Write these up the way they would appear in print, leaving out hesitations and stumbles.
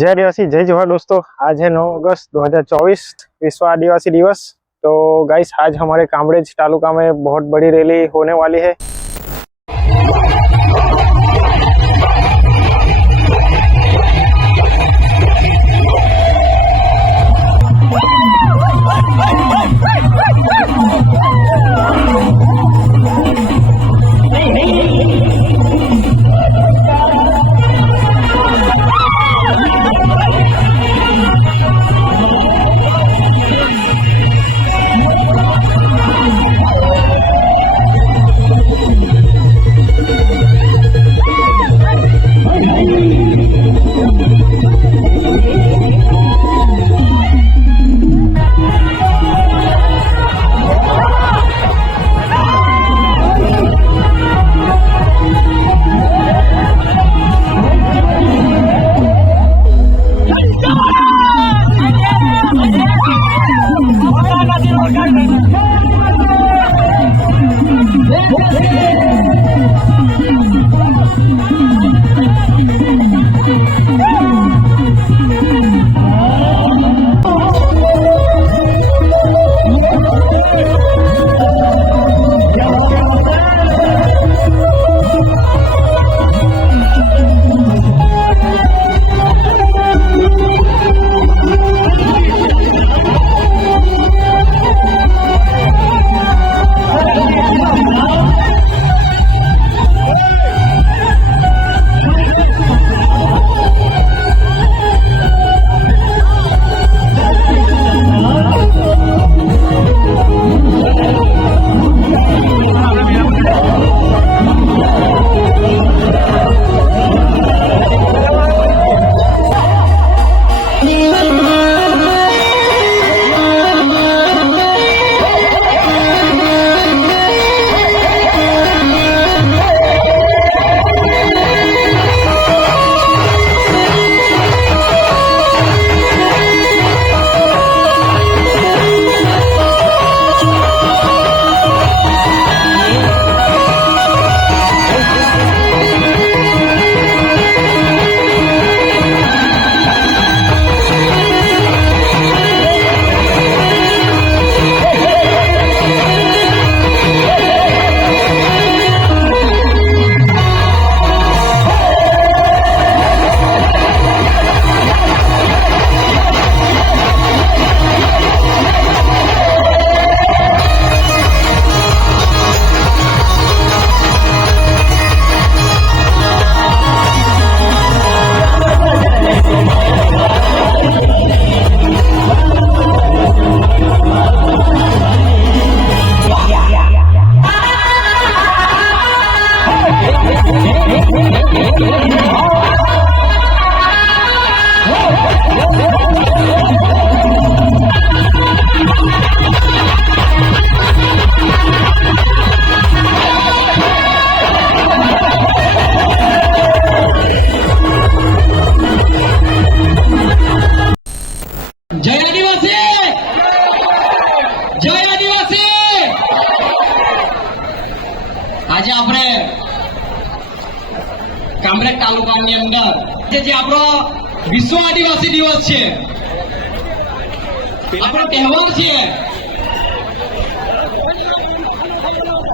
जय आदिवासी जय जोहार दोस्तों। आज है 9 अगस्त 2024 विश्व आदिवासी दिवस। तो गाइस आज हमारे कामरेज तालुका में बहुत बड़ी रैली होने वाली है। આજે આપણે કામરેજ તાલુકાની અંદર જે આપણો વિશ્વ આદિવાસી દિવસ છે, આપણો તહેવાર છે,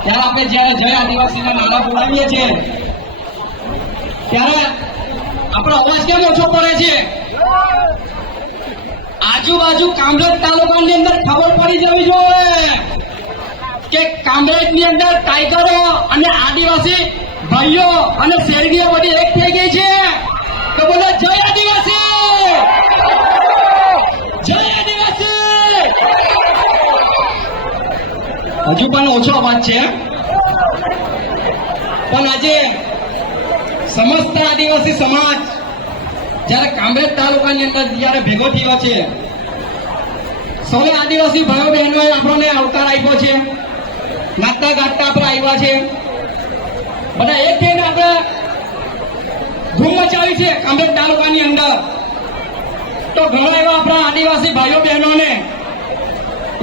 ત્યારે આપણે જયારે જય આદિવાસીના નારા બોલાવીએ છીએ ત્યારે આપણો અવાજ કેમ ઓછો પડે છે? આજુબાજુ કામરેજ તાલુકાની અંદર ખબર પડી જવી જોઈએ કે કામરેજ ની અંદર ટાઈગરો અને આદિવાસી ભાઈઓ અને શેરડીઓ બધી એક થઈ ગઈ છે. તો બોલો જય આદિવાસી, જય આદિવાસી. હજુ પણ ઓછો અવાજ છે, પણ આજે સમસ્ત આદિવાસી સમાજ જયારે કામરેજ તાલુકાની અંદર જયારે ભેગો થયો છે, સૌને આદિવાસી ભાઈઓ બહેનોએ આપણને આવકાર આપ્યો છે, નાચતા ગાતા આપણે આવ્યા છે, બધા એક થઈને આપણે ધૂમ મચાવી છે કામરેજ તાલુકાની અંદર. તો ઘણા એવા આપણા આદિવાસી ભાઈઓ બહેનોને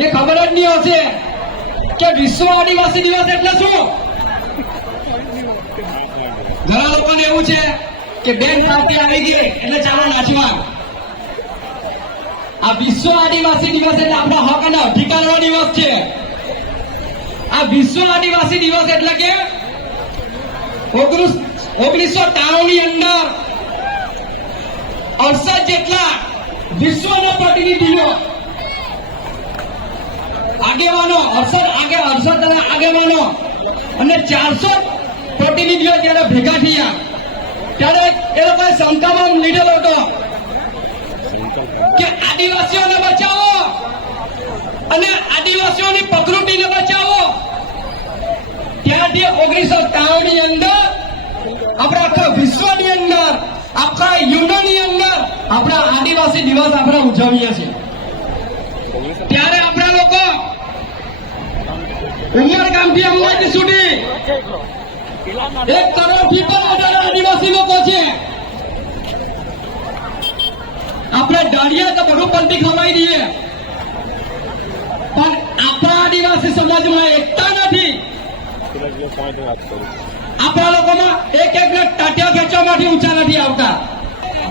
એ ખબર જ નહીં હશે કે વિશ્વ આદિવાસી દિવસ એટલે શું. ઘણા લોકોને એવું છે કે બેન પાર્ટી આવી ગઈ એટલે ચાલો નાચવા, આ વિશ્વ આદિવાસી દિવસ એટલે આપણો હક અને અધિકારનો દિવસ છે. આ વિશ્વ આદિવાસી દિવસ એટલે કે 1993 ની અંદર 68 જેટલા વિશ્વના પ્રતિનિધિઓ આગેવાનો 68 આગેવાનો અને 400 પ્રતિનિધિઓ જ્યારે ભેગા થયા ત્યારે એ લોકોએ સંકલ્પ લીધેલો હતો કે આદિવાસીઓને બચાવો અને આદિવાસીઓની પ્રકૃતિને બચાવો. ત્યારથી 1993 ની અંદર આપણા આખા વિશ્વની અંદર આખા યુનિયનની અંદર આપણા આદિવાસી દિવસ આપણે ઉજવીએ છીએ. ત્યારે આપણા લોકો ઉમરગામથી અંબાજી સુધી 1 કરોડથી પણ વધારે આદિવાસી લોકો છે. આપણે ડરીએ તો બધું પંથી ખવાઈ દઈએ, પણ આપણા આદિવાસી સમાજમાં એકતા નથી. આપણા લોકોમાં એક ટાટિયા ખેંચવામાંથી ઊંચા નથી આવતા.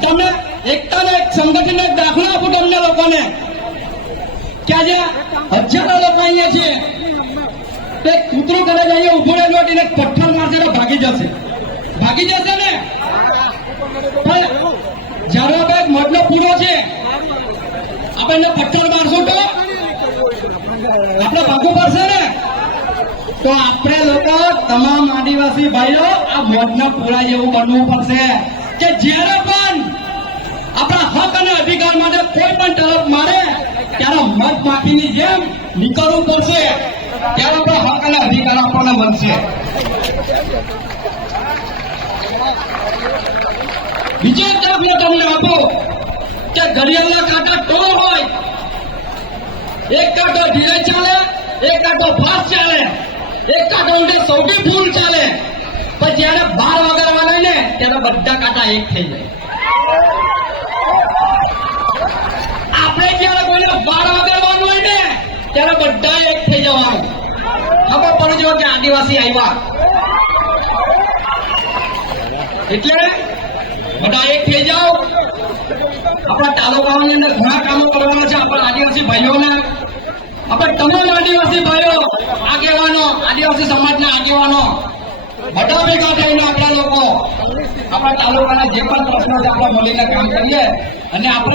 તમને એકતાને એક સંગઠનને એક દાખલો આપું તમને લોકોને કે આજે હજારો લોકો અહીંયા છે. તે કૂતરું કરે છે, અહીંયા ઉભો રહેલો એને પથ્થર મારશે તો ભાગી જશે ને. પણ જયારે આપણે મધનો પૂરો છે, આપણને પથ્થર મારશું તો આપણે ભાગવું પડશે ને. તો આપણે લોકો તમામ આદિવાસી ભાઈઓ આ મોજના પૂરા જેવું બનવું પડશે કે જ્યારે પણ આપણા હક અને અધિકાર માટે કોઈ પણ તરફ મારે ત્યારે મત માખીની જેમ નીકળવું પડશે. ત્યારે આપણો હક અને અધિકાર આપણને મળશે. બીજો એક દાખલો તમને આપો કે ઘડિયાળના કાંટા ટોળ હોય, એક કાંટો ધીરે ચાલે, એક કાંટો ફાસ્ટ ચાલે, એક કાંટો ઉડે સૌથી ફૂલ ચાલે, પણ જયારે 12 વાગવાના ને ત્યારે બધા કાંટા એક થઈ જાય. આપણે જયારે કોઈને 12 વાગવાનું હોય ને ત્યારે બધા એક થઈ જવાનું. ખબર પડે છે કે આદિવાસી આવ્યા એટલે બધા એક થઈ જાઓ. આપણા તાલુકાઓની અંદર ઘણા કામો કરવાના છે આપણા આદિવાસી ભાઈઓને. આપણે તમામ આદિવાસી ભાઈઓ આગેવાનો, આદિવાસી સમાજના આગેવાનો બધા ભેગા થઈને આપણા લોકો આપણા તાલુકાના જે પણ પ્રશ્નો છે આપણે મળીને કામ કરીએ અને આપણે